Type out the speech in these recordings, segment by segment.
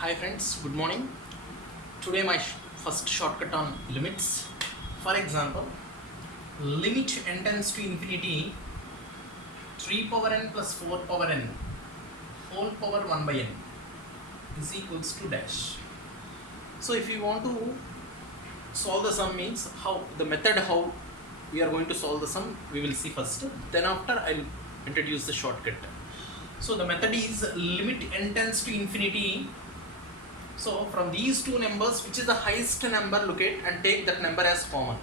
Hi friends, good morning. Today my first shortcut on limits. For example, limit n tends to infinity 3 power n plus 4 power n whole power 1 by n is equals to dash. So if you want to solve the sum means how the method how we are going to solve the sum we will see first. Then after I'll introduce the shortcut. So the method is limit n tends to infinity. So from these two numbers, which is the highest number, look at and take that number as common.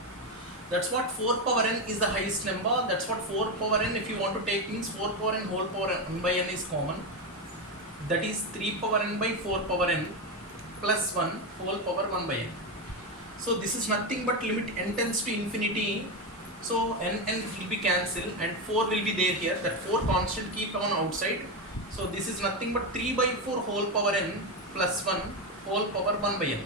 That's what 4 power n is the highest number. That's what 4 power n if you want to take means 4 power n whole power n by n is common. That is 3 power n by 4 power n plus 1 whole power 1 by n. So this is nothing but limit n tends to infinity. So n will be cancelled and 4 will be there here. That 4 constant keep on outside. So this is nothing but 3 by 4 whole power n plus 1 whole power 1 by n.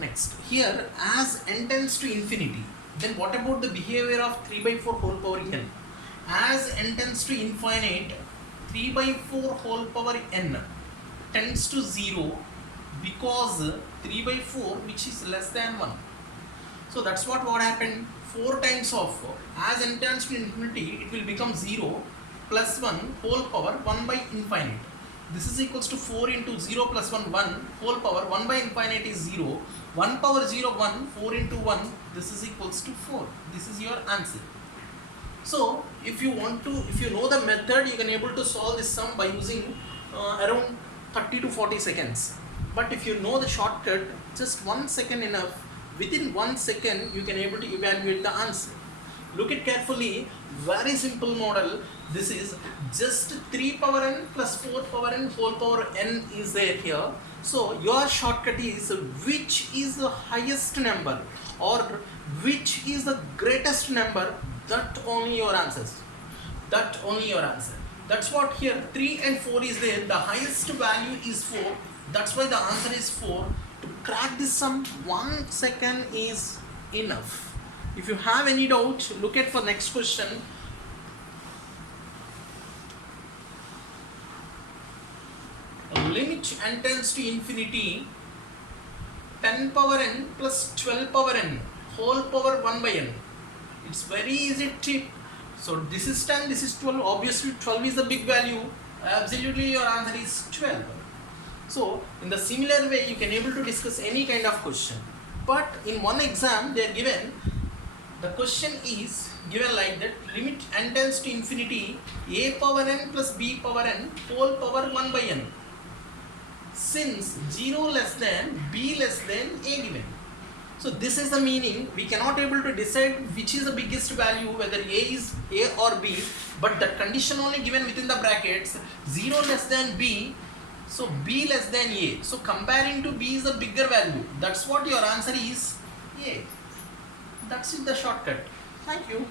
Next, here as n tends to infinity, then what about the behavior of 3 by 4 whole power n? As n tends to infinite, 3 by 4 whole power n tends to 0 because 3 by 4 which is less than 1. So that's what happened. 4 times of as n tends to infinity, it will become 0 plus 1 whole power 1 by infinite. This is equals to 4 into 0 plus 1, 1 whole power 1 by infinite is 0. 1 power 0, 1, 4 into 1, this is equals to 4. This is your answer. So if you know the method, you can able to solve this sum by using around 30 to 40 seconds. But if you know the shortcut, just 1 second enough. Within 1 second, you can able to evaluate the answer. Look at carefully, very simple model. This is just 3 power n plus 4 power n whole power n is there here. So your shortcut is which is the highest number or which is the greatest number, that only your answers. That only your answer. That's what here 3 and 4 is there. The highest value is 4. That's why the answer is 4. To crack this sum, 1 second is enough. If you have any doubt, look at for next question. Limit n tends to infinity 10 power n plus 12 power n whole power 1 by n. It's very easy tip. So this is 10, this is 12. Obviously 12 is the big value. Absolutely your answer is 12. So in the similar way you can able to discuss any kind of question. But in one exam they are given, the question is given like that, limit n tends to infinity a power n plus b power n whole power 1 by n. Since 0 less than b less than a given. So this is the meaning. We cannot able to decide which is the biggest value, whether a is a or b, but that condition only given within the brackets, 0 less than b, so b less than a. So comparing to b is a bigger value. That's what your answer is a. That's it, the shortcut. Thank you.